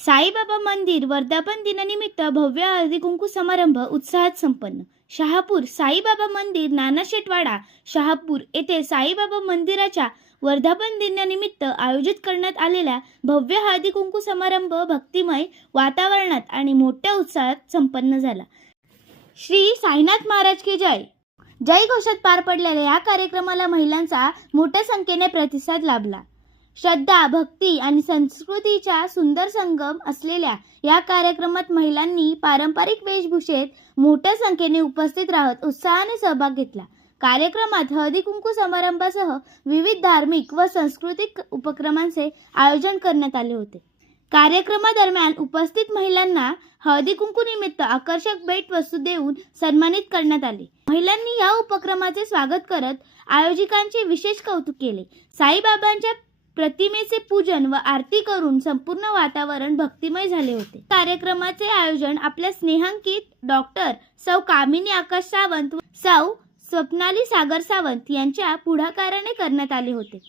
साईबाबा मंदिर वर्धापन दिनानिमित्त भव्य हळदी कुंकू समारंभ उत्साहात संपन्न. शहापूर साईबाबा मंदिर नानाशेटवाडा शहापूर येथे साईबाबा मंदिराच्या वर्धापन दिनानिमित्त आयोजित करण्यात आलेला भव्य हळदी कुंकू समारंभ भक्तिमय वातावरणात आणि मोठ्या उत्साहात संपन्न झाला. श्री साईनाथ महाराज की जय. जय घोषात पार पडलेल्या या कार्यक्रमाला महिलांचा मोठ्या संख्येने प्रतिसाद लाभला. श्रद्धा, भक्ती आणि संस्कृतीचा सुंदर संगम असलेल्या या कार्यक्रमात महिलांनी पारंपरिक वेशभूषेत मोठ्या संख्येने उपस्थित राहत उत्साहाने सहभाग घेतला. कार्यक्रमात हळदी कुंकू समारंभासह विविध धार्मिक व सांस्कृतिक उपक्रमांचे आयोजन करण्यात आले होते. कार्यक्रमादरम्यान उपस्थित महिलांना हळदी कुंकू निमित्त आकर्षक भेट वस्तू देऊन सन्मानित करण्यात आले. महिलांनी या उपक्रमाचे स्वागत करत आयोजकांचे विशेष कौतुक केले. साईबाबांच्या प्रतिमेचे पूजन व आरती करून संपूर्ण वातावरण भक्तिमय झाले होते. कार्यक्रमाचे आयोजन आपल्या स्नेहांकित डॉक्टर सौ कामिनी आकाश सावंत व सौ स्वप्नाली सागर सावंत यांच्या पुढाकाराने करण्यात आले होते.